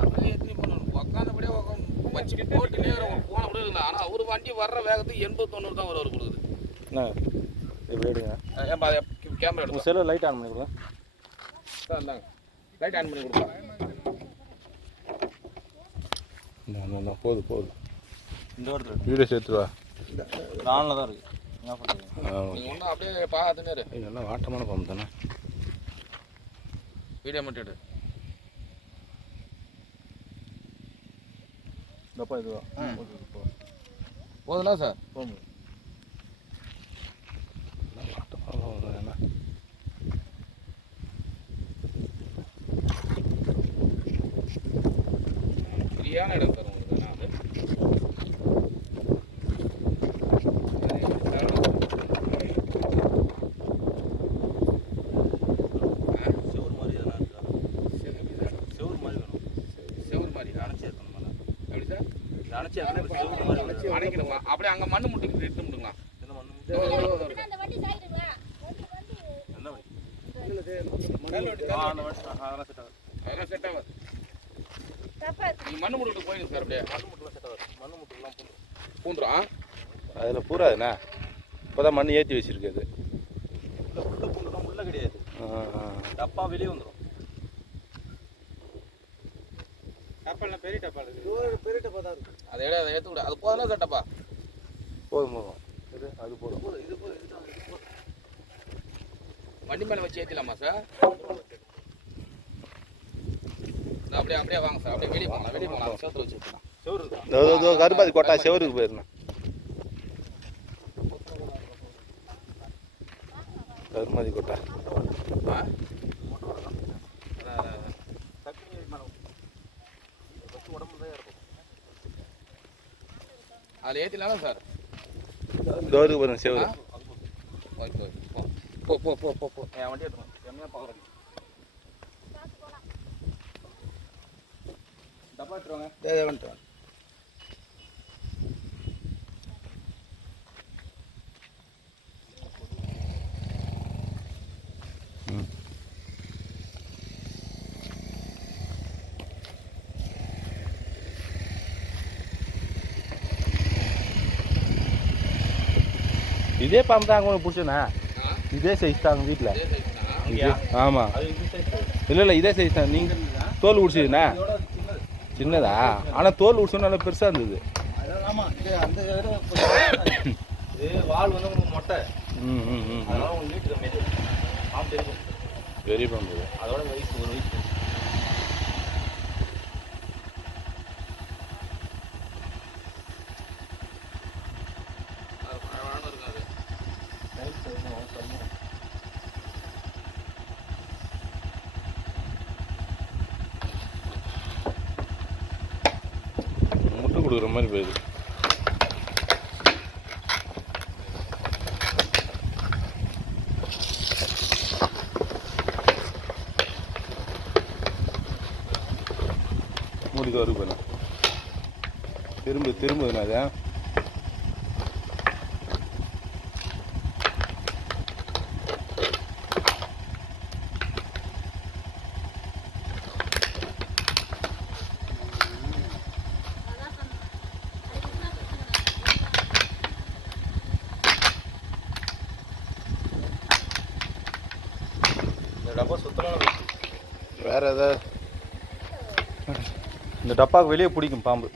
அப்படியே எத்தனை பண்ணணும் உட்காந்தபடியே வச்சு போட்டுனே போன கூட இல்லை. ஆனால் அவர் வண்டி வர்ற வேகத்துக்கு 80-90 தான் அவர் கொடுக்குது. என்ன இப்படி எடுங்க. ஏன்பா கேமரா எடுக்கும் செல்லில் லைட் ஆன் பண்ணி கொடுங்க. சார் இந்தாங்க லைட் ஆன் பண்ணி கொடுப்பா. போதும் போதும். இந்த இடத்துல வீடியோ சேர்த்துருவா. ஆனில் தான் இருக்குது. என்ன பண்ணுறீங்க? நீங்கள் ஒன்றும் அப்படியே பார்த்துனே நல்லா வாட்டமான பம்பு தானே. வீடியோ மட்டும் எடு. இதப்பா இதுவா போதுங்களா சார்? போகும். ஃப்ரீயான இடம் சார் உங்களுக்கு. செவ்வறு மாதிரி எதனா இருக்கா? செவ்வறு மாதிரி வேணும். செவ்வறு மாதிரி அணைச்சி இருக்கணும் மேலே. எப்படி சார்? அணைச்சி செவ்வறு மாதிரி அணைக்கணுமா? அப்படியே அங்கே மண்ணு முட்டுக்கு இட்டு முடியுங்களா? என்ன மண்ணு? அந்த வண்டி சாயிடுங்களா? என்ன வண்டி? அதெல்லாம் செட் ஆகாது. தப்பா நீங்கள் மண்ணு முட்டுக்கு போயிடுங்க சார். அப்படியே மண்ணு முட்டெல்லாம் செட் ஆகாது. மண்ணு முட்டெல்லாம் பூந்துடும். அதில் பூராதுண்ணா இப்போ தான் மண் ஏற்றி வச்சுருக்குது. உள்ள பூண்டுடும். உள்ள கிடையாது. டப்பா வெளியே வந்துடும். டப்பாலாம் பெரிய டப்பா இருக்குது. பெரிய டப்பா தான் இருக்குது. அதை ஏற்றுக்கூட அது போதெல்லாம் செட்டப்பா. போதும் போதும். இது அது போதும். இது போதும். வண்டி மேலே வச்சு ஏற்றிடலாமா சார்? அப்படியே அப்படியே வாங்க சார். அப்படியே வெளியே போகலாம். சேர்த்து வச்சு வச்சுக்கலாம். செவ்வறு இருக்கா? கருப்பாதி கொட்டா செவருக்கு போயிருந்தேன். கருமாதி கொட்டா அதில் ஏற்றினாலும் சார் டோருக்கு போகிறேன் செவரு. ஓகே போ போ போ போ போ என் வண்டி எடுத்துக்கணும். என்ன பார்க்குறேன் டப்பா எடுத்துருவாங்க. வந்துட்டு இதே பாம்பு தான் அங்கே பிடிச்சண்ணா. இதே சைஸ் தான் அவங்க வீட்டில். ஆமாம் இல்லை இதே சைஸ் தான். நீங்கள் தோல் உடிச்சிதுண்ணா சின்னதா? ஆனால் தோல் உடிச்சோன்னா நல்லா பெருசாக இருந்தது. ஆமாம். அந்த வால் வந்து உங்களுக்கு மொட்டை. அதனால உங்களுக்கு நீட்டு கம்மி. பாம்பு இருக்கும். பெரிய பாம்பு. அதோட வயசு ஒரு வயசு. முட்டை கொடுக்குற மாதிரி போயிடுது. மூடிக்கு வரும் போன திரும்புதுண்ணா அது. டப்பா சுத்தமாக வேறு ஏதாவது இந்த டப்பாவுக்கு வெளியே பிடிக்கும் பாம்பு.